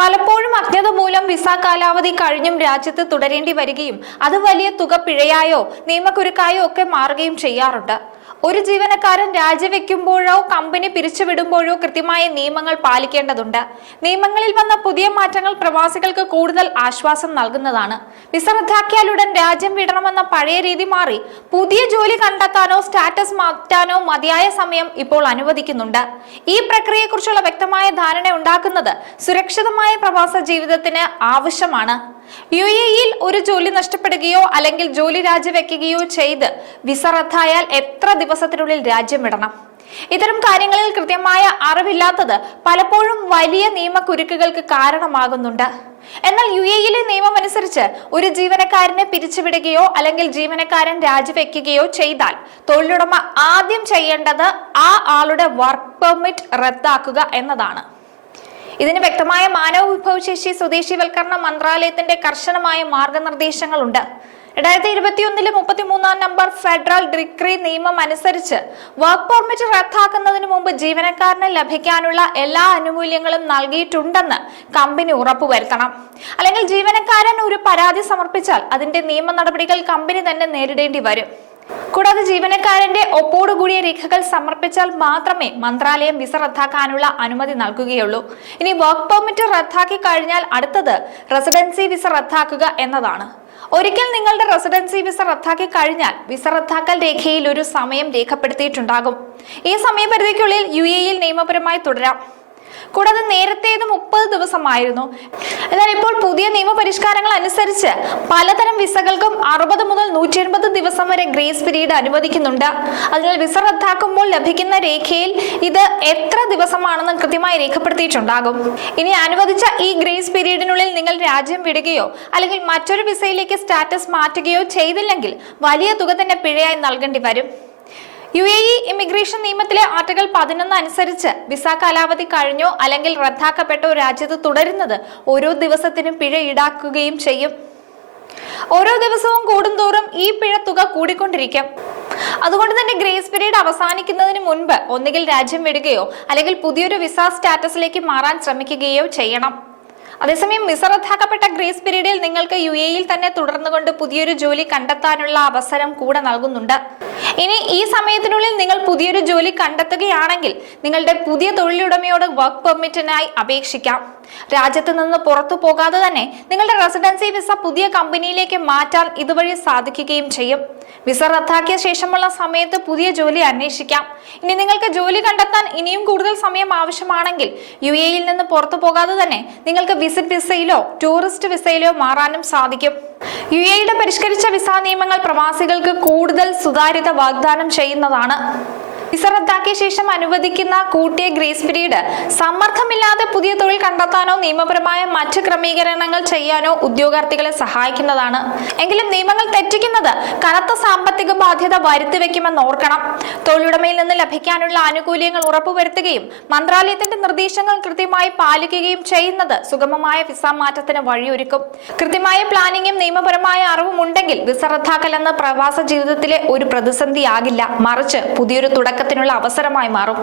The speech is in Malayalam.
പലപ്പോഴും അജ്ഞത മൂലം വിസ കാലാവധി കഴിഞ്ഞും രാജ്യത്ത് തുടരേണ്ടി വരികയും അത് വലിയ തുക പിഴയായോ നിയമക്കുരുക്കായോ ഒക്കെ മാറുകയും ചെയ്യാറുണ്ട്. ഒരു ജീവനക്കാരൻ രാജിവെക്കുമ്പോഴോ കമ്പനി പിരിച്ചുവിടുമ്പോഴോ കൃത്യമായ നിയമങ്ങൾ പാലിക്കേണ്ടതുണ്ട്. നിയമങ്ങളിൽ വന്ന പുതിയ മാറ്റങ്ങൾ പ്രവാസികൾക്ക് കൂടുതൽ ആശ്വാസം നൽകുന്നതാണ്. വിസ റദ്ദാക്കിയാലുടൻ രാജ്യം വിടണമെന്ന പഴയ രീതി മാറി പുതിയ ജോലി കണ്ടെത്താനോ സ്റ്റാറ്റസ് മാറ്റാനോ മതിയായ സമയം ഇപ്പോൾ അനുവദിക്കുന്നുണ്ട്. ഈ പ്രക്രിയയെക്കുറിച്ചുള്ള വ്യക്തമായ ധാരണ ഉണ്ടാക്കുന്നത് സുരക്ഷിതമായ പ്രവാസ ജീവിതത്തിന് ആവശ്യമാണ്. UAE-യിൽ ഒരു ജോലി നഷ്ടപ്പെടുകയോ അല്ലെങ്കിൽ ജോലി രാജിവെക്കുകയോ ചെയ്ത് വിസ റദ്ദായാൽ എത്ര ദിവസത്തിനുള്ളിൽ രാജ്യം വിടണം? ഇത്തരം കാര്യങ്ങളിൽ കൃത്യമായ അറിവില്ലാത്തത് പലപ്പോഴും വലിയ നിയമക്കുരുക്കുകൾക്ക് കാരണമാകുന്നുണ്ട്. എന്നാൽ UAE-യിലെ നിയമം അനുസരിച്ച് ഒരു ജീവനക്കാരനെ പിരിച്ചുവിടുകയോ അല്ലെങ്കിൽ ജീവനക്കാരൻ രാജിവെക്കുകയോ ചെയ്താൽ തൊഴിലുടമ ആദ്യം ചെയ്യേണ്ടത് ആ ആളുടെ വർക്ക് പെർമിറ്റ് റദ്ദാക്കുക എന്നതാണ്. ഇതിന് വ്യക്തമായ മാനവ വിഭവശേഷി സ്വദേശിവൽക്കരണ മന്ത്രാലയത്തിന്റെ കർശനമായ മാർഗനിർദ്ദേശങ്ങളുണ്ട്. 2021 33 നമ്പർ ഫെഡറൽ ഡിക്രി നിയമം അനുസരിച്ച് വർക്ക് പെർമിറ്റ് റദ്ദാക്കുന്നതിന് മുമ്പ് ജീവനക്കാരന് ലഭിക്കാനുള്ള എല്ലാ ആനുകൂല്യങ്ങളും നൽകിയിട്ടുണ്ടെന്ന് കമ്പനി ഉറപ്പുവരുത്തണം. അല്ലെങ്കിൽ ജീവനക്കാരൻ ഒരു പരാതി സമർപ്പിച്ചാൽ അതിന്റെ നിയമ നടപടികൾ കമ്പനി തന്നെ നേരിടേണ്ടി വരും. കൂടാതെ ജീവനക്കാരന്റെ ഒപ്പോടുകൂടിയ രേഖകൾ സമർപ്പിച്ചാൽ മാത്രമേ മന്ത്രാലയം വിസ റദ്ദാക്കാനുള്ള അനുമതി നൽകുകയുള്ളൂ. ഇനി വർക്ക് പെർമിറ്റ് റദ്ദാക്കി കഴിഞ്ഞാൽ അടുത്തത് റെസിഡൻസി വിസ റദ്ദാക്കുക എന്നതാണ്. ഒരിക്കൽ നിങ്ങളുടെ റെസിഡൻസി വിസ റദ്ദാക്കി കഴിഞ്ഞാൽ വിസ റദ്ദാക്കൽ രേഖയിൽ ഒരു സമയം രേഖപ്പെടുത്തിയിട്ടുണ്ടാകും. ഈ സമയപരിധിക്കുള്ളിൽ UAE-യിൽ നിയമപരമായി തുടരാം. കൂടാതെ നേരത്തേത് 30 ദിവസമായിരുന്നു. എന്നാൽ ഇപ്പോൾ പുതിയ നിയമപരിഷ്കാരങ്ങൾ അനുസരിച്ച് പലതരം വിസകൾക്കും 60 മുതൽ 180 ദിവസം വരെ ഗ്രേസ് പീരീഡ് അനുവദിക്കുന്നുണ്ട്. അതിനാൽ വിസ റദ്ദാക്കുമ്പോൾ ലഭിക്കുന്ന രേഖയിൽ ഇത് എത്ര ദിവസമാണെന്ന് കൃത്യമായി രേഖപ്പെടുത്തിയിട്ടുണ്ടാകും. ഇനി അനുവദിച്ച ഈ ഗ്രേസ് പീരീഡിനുള്ളിൽ നിങ്ങൾ രാജ്യം വിടുകയോ അല്ലെങ്കിൽ മറ്റൊരു വിസയിലേക്ക് സ്റ്റാറ്റസ് മാറ്റുകയോ ചെയ്തില്ലെങ്കിൽ വലിയ തുക തന്നെ പിഴയായി നൽകേണ്ടി വരും. UAE ഇമിഗ്രേഷൻ നിയമത്തിലെ ആർട്ടിക്കിൾ 11 അനുസരിച്ച് വിസ കാലാവധി കഴിഞ്ഞോ അല്ലെങ്കിൽ റദ്ദാക്കപ്പെട്ടോ രാജ്യത്ത് തുടരുന്നത് ഓരോ ദിവസത്തിനും പിഴ ഈടാക്കുകയും ചെയ്യും. ഓരോ ദിവസവും കൂടുന്തോറും ഈ പിഴ തുക കൂടിക്കൊണ്ടിരിക്കും. അതുകൊണ്ട് തന്നെ ഗ്രേസ് പീരീഡ് അവസാനിക്കുന്നതിന് മുൻപ് ഒന്നുകിൽ രാജ്യം വിടുകയോ അല്ലെങ്കിൽ പുതിയൊരു വിസ സ്റ്റാറ്റസിലേക്ക് മാറാൻ ശ്രമിക്കുകയോ ചെയ്യണം. അതേസമയം വിസ റദ്ദാക്കപ്പെട്ട ഗ്രേസ് പീരീഡിൽ നിങ്ങൾക്ക് UAE-യിൽ തന്നെ തുടർന്നുകൊണ്ട് പുതിയൊരു ജോലി കണ്ടെത്താനുള്ള അവസരം കൂടെ നൽകുന്നുണ്ട്. ഇനി ഈ സമയത്തിനുള്ളിൽ നിങ്ങൾ പുതിയൊരു ജോലി കണ്ടെത്തുകയാണെങ്കിൽ നിങ്ങളുടെ പുതിയ തൊഴിലുടമയോട് വർക്ക് പെർമിറ്റിനായി അപേക്ഷിക്കാം. രാജ്യത്ത് നിന്ന് പുറത്തു പോകാതെ തന്നെ നിങ്ങളുടെ റെസിഡൻസി വിസ പുതിയ കമ്പനിയിലേക്ക് മാറ്റാൻ ഇതുവഴി സാധിക്കുകയും ചെയ്യും. വിസ റദ്ദാക്കിയ ശേഷമുള്ള സമയത്ത് പുതിയ ജോലി അന്വേഷിക്കാം. ഇനി നിങ്ങൾക്ക് ജോലി കണ്ടെത്താൻ ഇനിയും കൂടുതൽ സമയം ആവശ്യമാണെങ്കിൽ UAE-യിൽ നിന്ന് പുറത്തു പോകാതെ തന്നെ നിങ്ങൾക്ക് വിസിറ്റ് വിസയിലോ ടൂറിസ്റ്റ് വിസയിലോ മാറാനും സാധിക്കും. UAE-യുടെ പരിഷ്കരിച്ച വിസ നിയമങ്ങൾ പ്രവാസികൾക്ക് കൂടുതൽ സുതാര്യത വാഗ്ദാനം ചെയ്യുന്നതാണ്. വിസ റദ്ദാക്കിയ ശേഷം അനുവദിക്കുന്ന കൂട്ടിയ ഗ്രേസ് പീരീഡ് സമ്മർദ്ദമില്ലാതെ പുതിയ തൊഴിൽ കണ്ടെത്താനോ നിയമപരമായ മറ്റ് ക്രമീകരണങ്ങൾ ചെയ്യാനോ ഉദ്യോഗാർത്ഥികളെ സഹായിക്കുന്നതാണ്. എങ്കിലും നിയമങ്ങൾ തെറ്റിക്കുന്നത് കനത്ത സാമ്പത്തിക ബാധ്യത വരുത്തിവെക്കുമെന്ന് ഓർക്കണം. തൊഴിലുടമയിൽ നിന്ന് ലഭിക്കാനുള്ള ആനുകൂല്യങ്ങൾ ഉറപ്പുവരുത്തുകയും മന്ത്രാലയത്തിന്റെ നിർദ്ദേശങ്ങൾ കൃത്യമായി പാലിക്കുകയും ചെയ്യുന്നത് സുഗമമായ വിസ മാറ്റത്തിന് വഴിയൊരുക്കും. കൃത്യമായ പ്ലാനിങ്ങും നിയമപരമായ അറിവും ഉണ്ടെങ്കിൽ വിസ റദ്ദാക്കൽ എന്ന പ്രവാസ ജീവിതത്തിലെ ഒരു പ്രതിസന്ധിയാകില്ല, മറിച്ച് പുതിയൊരു തുടക്കത്തിനുള്ള അവസരമായി മാറും.